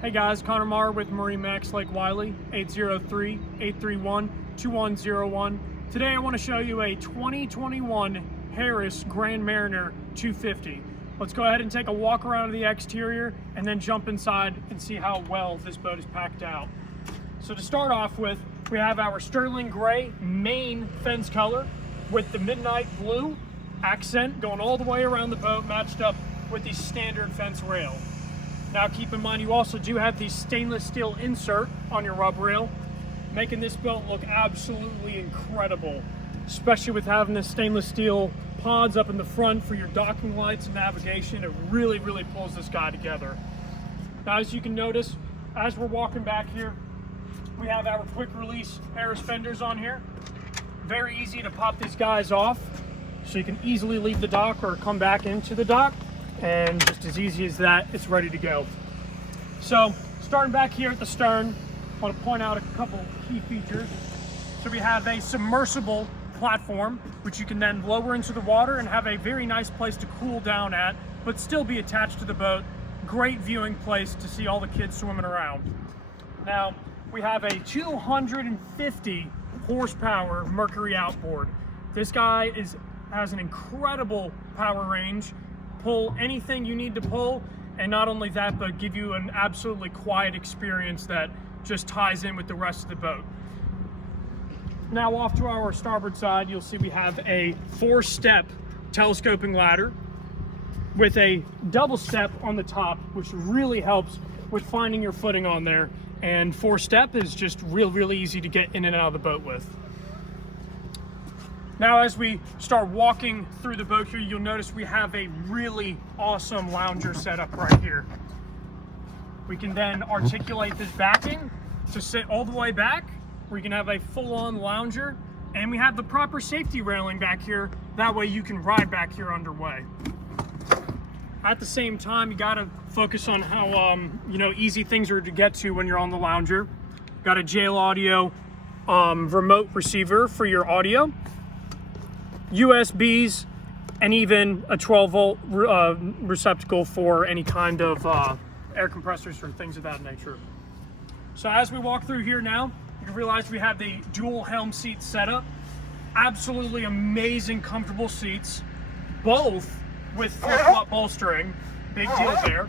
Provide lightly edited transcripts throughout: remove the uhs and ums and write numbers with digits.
Hey guys, Connor Marr with MarineMax Lake Wylie, 803-831-2101. Today I want to show you a 2021 Harris Grand Mariner 250. Let's go ahead and take a walk around the exterior and then jump inside and see how well this boat is packed out. So to start off with, we have our sterling gray main fence color with the midnight blue accent going all the way around the boat, matched up with the standard fence rail. Now keep in mind you also do have the stainless steel insert on your rub rail, making this boat look absolutely incredible, especially with having the stainless steel pods up in the front for your docking lights and navigation. It really pulls this guy together. Now as you can notice, as we're walking back here, we have our quick release Harris fenders on here. Very easy to pop these guys off, so you can easily leave the dock or come back into the dock. And just as easy as that, it's ready to go. So starting back here at the stern, I want to point out a couple key features. So we have a submersible platform, which you can then lower into the water and have a very nice place to cool down at, but still be attached to the boat. Great viewing place to see all the kids swimming around. Now, we have a 250 horsepower Mercury outboard. This guy has an incredible power range. Pull anything you need to pull, and not only that, but give you an absolutely quiet experience that just ties in with the rest of the boat. Now off to our starboard side, you'll see we have a 4-step telescoping ladder with a double step on the top, which really helps with finding your footing on there. And 4-step is just really easy to get in and out of the boat with. Now as we start walking through the boat here, you'll notice we have a really awesome lounger setup right here. We can then articulate this backing to sit all the way back, where you can have a full-on lounger, and we have the proper safety railing back here. That way you can ride back here underway. At the same time, you gotta focus on how easy things are to get to when you're on the lounger. Got a jail audio remote receiver for your audio, USBs, and even a 12-volt receptacle for any kind of air compressors or things of that nature. So as we walk through here now, you can realize we have the dual Helm seat setup. Absolutely amazing, comfortable seats, both with flip-flop bolstering. Big deal there.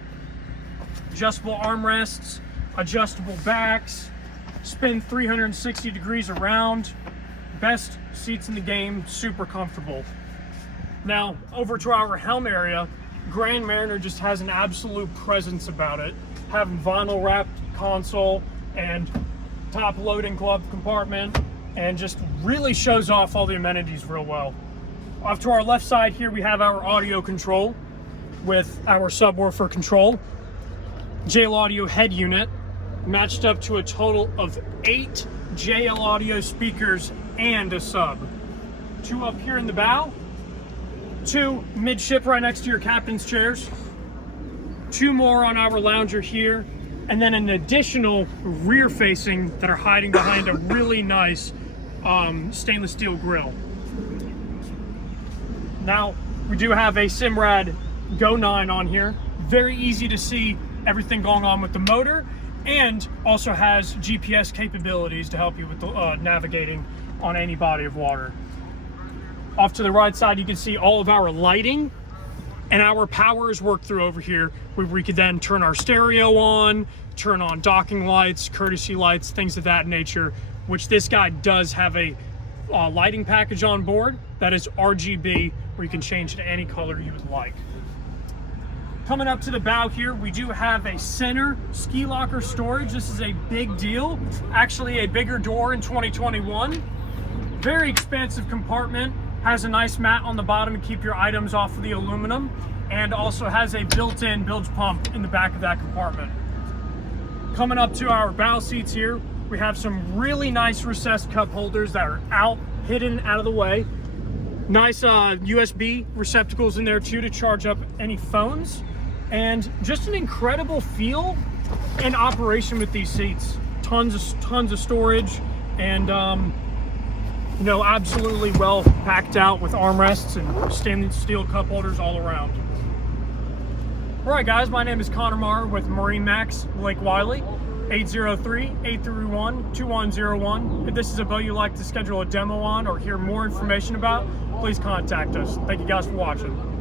Adjustable armrests, adjustable backs, spin 360 degrees around. Best seats in the game, super comfortable. Now over to our helm area, Grand Mariner just has an absolute presence about it, having vinyl wrapped console and top loading glove compartment, and just really shows off all the amenities real well. Off to our left side here, we have our audio control with our subwoofer control, JL Audio head unit, matched up to a total of 8 JL Audio speakers and a sub. 2 up here in the bow, 2 midship right next to your captain's chairs, 2 more on our lounger here, and then an additional rear facing that are hiding behind a really nice stainless steel grill. Now we do have a Simrad Go 9 on here. Very easy to see everything going on with the motor, and also has GPS capabilities to help you with the, navigating on any body of water. Off to the right side, you can see all of our lighting, and our power is worked through over here, where we could then turn our stereo on, turn on docking lights, courtesy lights, things of that nature, which this guy does have a lighting package on board that is RGB, where you can change to any color you would like. Coming up to the bow here, we do have a center ski locker storage. This is a big deal, actually a bigger door in 2021. Very expansive compartment, has a nice mat on the bottom to keep your items off of the aluminum, and also has a built-in bilge pump in the back of that compartment. Coming up to our bow seats here, we have some really nice recessed cup holders that are hidden out of the way. Nice USB receptacles in there too to charge up any phones, and just an incredible feel and operation with these seats. Tons of storage, and absolutely well packed out with armrests and stainless steel cup holders all around. All right, guys, my name is Connor Marr with MarineMax Lake Wylie, 803-831-2101. If this is a boat you'd like to schedule a demo on or hear more information about, please contact us. Thank you guys for watching.